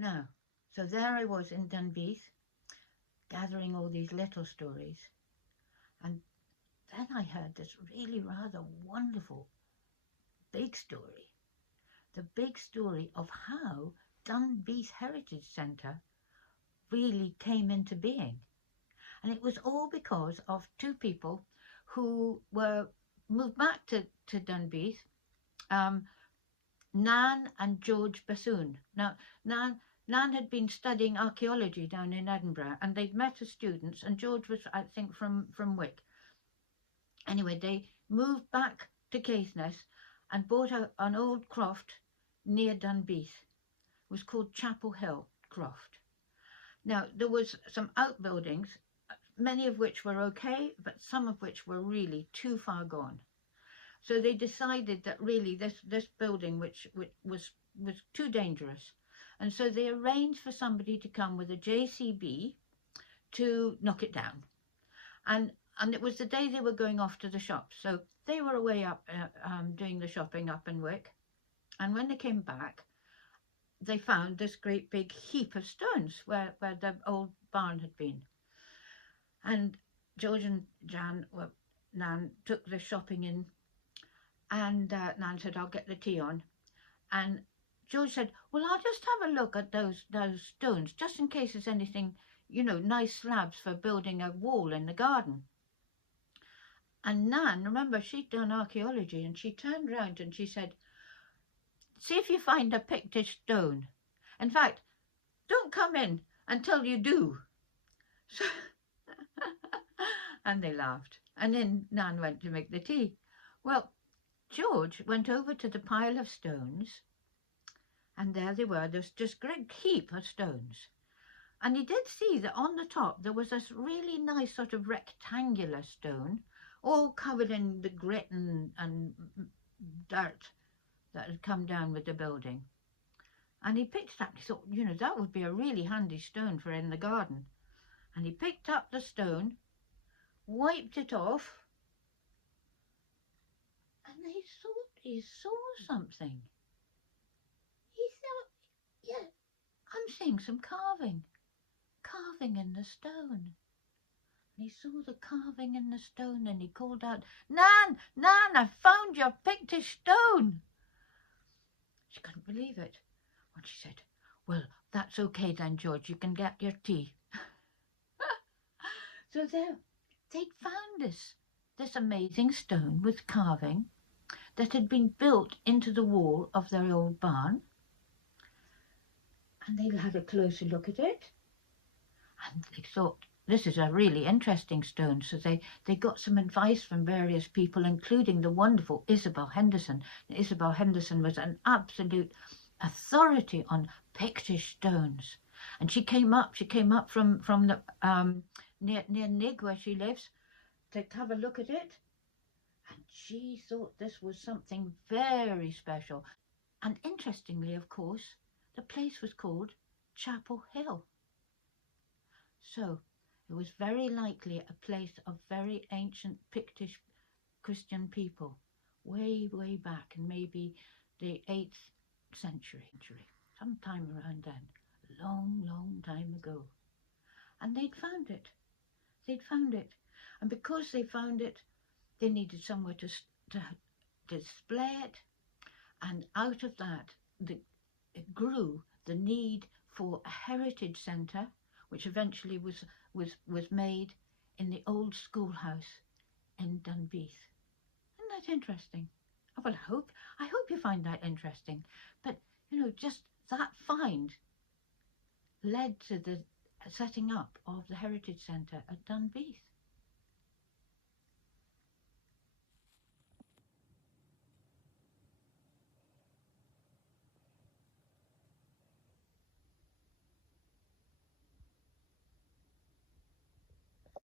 Now, so there I was in Dunbeath, gathering all these little stories, and then I heard this really rather wonderful big story. The big story of how Dunbeath Heritage Centre really came into being. And it was all because of two people who were moved back to Dunbeath, um, Nan and George Bassoon. Now, Nan had been studying archaeology down in Edinburgh, and they'd met as students, and George was, I think, from Wick. Anyway, they moved back to Caithness and bought an old croft near Dunbeath. It was called Chapel Hill Croft. Now, there was some outbuildings, many of which were okay, but some of which were really too far gone. So they decided that really this building, which was too dangerous, and so they arranged for somebody to come with a JCB to knock it down. And it was the day they were going off to the shops, so they were away up doing the shopping up in Wick. And when they came back, they found this great big heap of stones where the old barn had been. And George and Nan took the shopping in, and Nan said, "I'll get the tea on." And George said, "Well, I'll just have a look at those stones, just in case there's anything, nice slabs for building a wall in the garden." And Nan, remember, she'd done archaeology, and she turned round and she said, "See if you find a Pictish stone. In fact, don't come in until you do." So and they laughed. And then Nan went to make the tea. Well, George went over to the pile of stones, and there they were, this just great heap of stones. And he did see that on the top there was this really nice sort of rectangular stone, all covered in the grit and dirt that had come down with the building. And he picked it up. He thought, that would be a really handy stone for in the garden. And he picked up the stone, wiped it off, and he thought he saw something. He thought, yeah, I'm seeing some carving in the stone. And he saw the carving in the stone, and he called out, "Nan, I found your Pictish stone." She couldn't believe it. And she said, "Well, that's okay then, George, you can get your tea." So there, they'd found this amazing stone with carving that had been built into the wall of their old barn. And they had a closer look at it, and they thought, this is a really interesting stone. So they got some advice from various people, including the wonderful Isabel Henderson. Isabel Henderson was an absolute authority on Pictish stones. And she came up from the near Nig, where she lives, to have a look at it. And she thought this was something very special. And interestingly, of course, the place was called Chapel Hill. So it was very likely a place of very ancient Pictish Christian people, way, way back in maybe the 8th century, sometime around then, long, long time ago. And they'd found it. And because they found it, they needed somewhere to display it. And out of that, it grew the need for a heritage centre, which eventually was made in the old schoolhouse in Dunbeath. Isn't that interesting? Well, I hope you find that interesting. But, just that find led to the setting up of the Heritage Centre at Dunbeath.